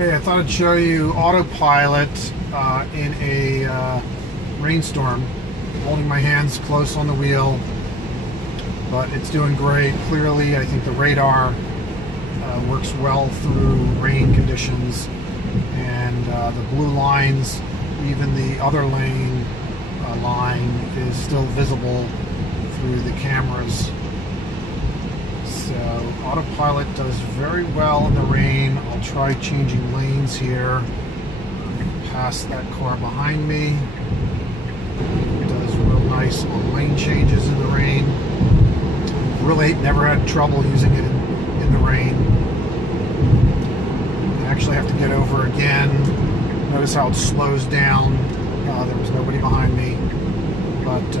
Hey, I thought I'd show you Autopilot in a rainstorm. Holding my hands close on the wheel, but it's doing great. Clearly, I think the radar works well through rain conditions, and the blue lines, even the other lane line, is still visible through the cameras. So Autopilot does very well in the rain. I'll try changing lanes here. Past that car behind me. It does real nice on lane changes in the rain. Really never had trouble using it in the rain. I actually have to get over again. Notice how it slows down. There was nobody behind me. But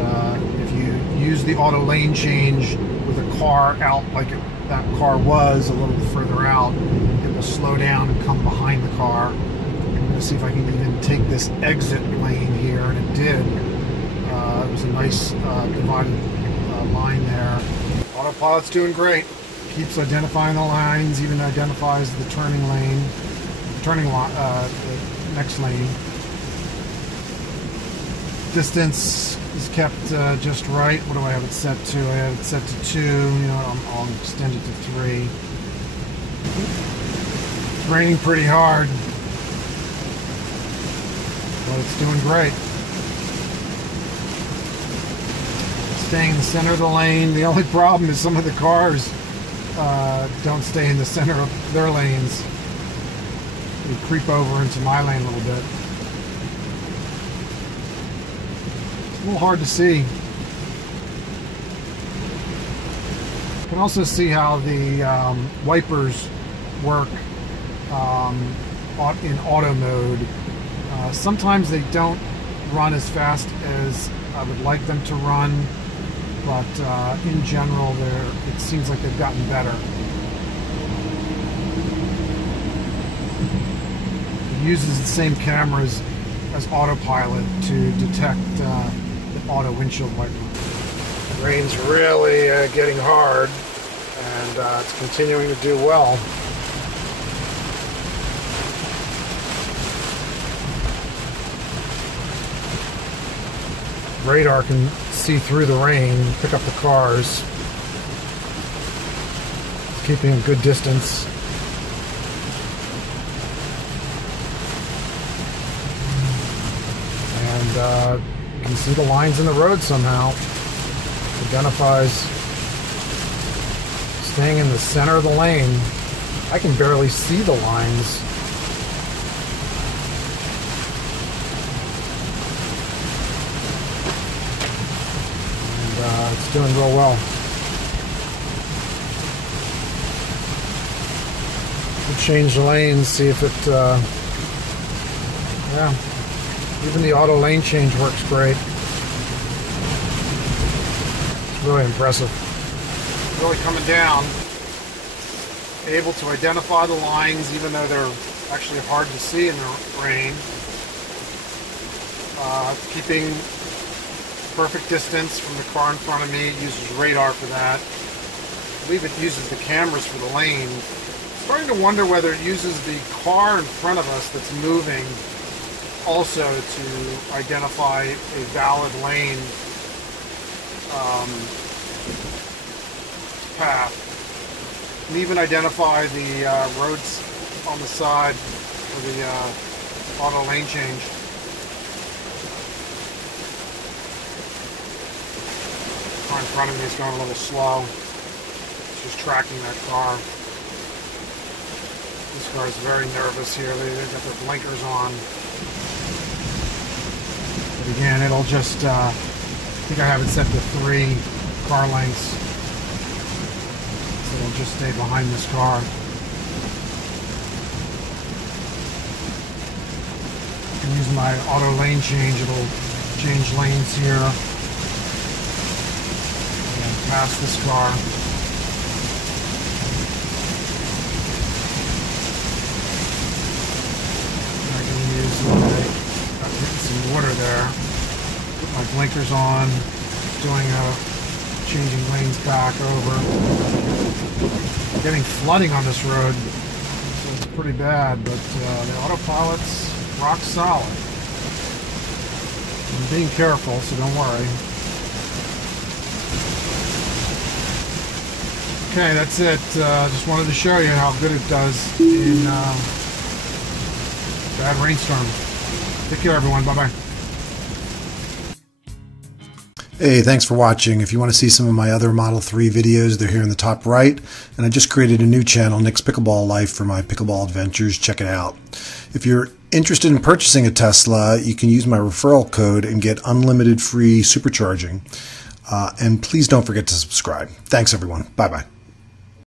if you use the auto lane change with a car out like that car was a little further out, it will slow down and come behind the car. I'm going to see if I can even take this exit lane here, and it did. It was a nice divided line there. Autopilot's doing great. Keeps identifying the lines, even identifies the turning lane, the next lane. Distance is kept just right. What do I have it set to? I have it set to 2. You know, I'll extend it to 3. It's raining pretty hard, but it's doing great. Staying in the center of the lane. The only problem is some of the cars don't stay in the center of their lanes. They creep over into my lane a little bit. A little hard to see. You can also see how the wipers work in auto mode. Sometimes they don't run as fast as I would like them to run, but in general, it seems like they've gotten better. It uses the same cameras as Autopilot to detect the auto windshield wiper. The rain's really getting hard, and it's continuing to do well. Radar can see through the rain, pick up the cars. It's keeping a good distance. And you can see the lines in the road somehow. It identifies staying in the center of the lane. I can barely see the lines. And it's doing real well. We'll change the lanes, see if it, yeah. Even the auto lane change works great. It's really impressive. Really coming down. Able to identify the lines even though they're actually hard to see in the rain. Keeping perfect distance from the car in front of me. It uses radar for that. I believe it uses the cameras for the lane. I'm starting to wonder whether it uses the car in front of us that's moving also to identify a valid lane path, and even identify the roads on the side for the auto lane change. The car in front of me is going a little slow. It's just tracking that car. This car is very nervous here. They've got their blinkers on. But again, it'll just, I think I have it set to 3 car lengths. So it'll just stay behind this car. And using my auto lane change, it'll change lanes here. And pass this car. I can use some water there. Put my blinkers on, doing changing lanes back over. Getting flooding on this road, so it's pretty bad, but the Autopilot's rock solid. I'm being careful, so don't worry. Okay, that's it. Just wanted to show you how good it does in bad rainstorms. Take care, everyone. Bye-bye. Hey, thanks for watching. If you want to see some of my other Model 3 videos, they're here in the top right. And I just created a new channel, Nick's Pickleball Life, for my pickleball adventures. Check it out. If you're interested in purchasing a Tesla, you can use my referral code and get unlimited free supercharging. And please don't forget to subscribe. Thanks, everyone. Bye-bye.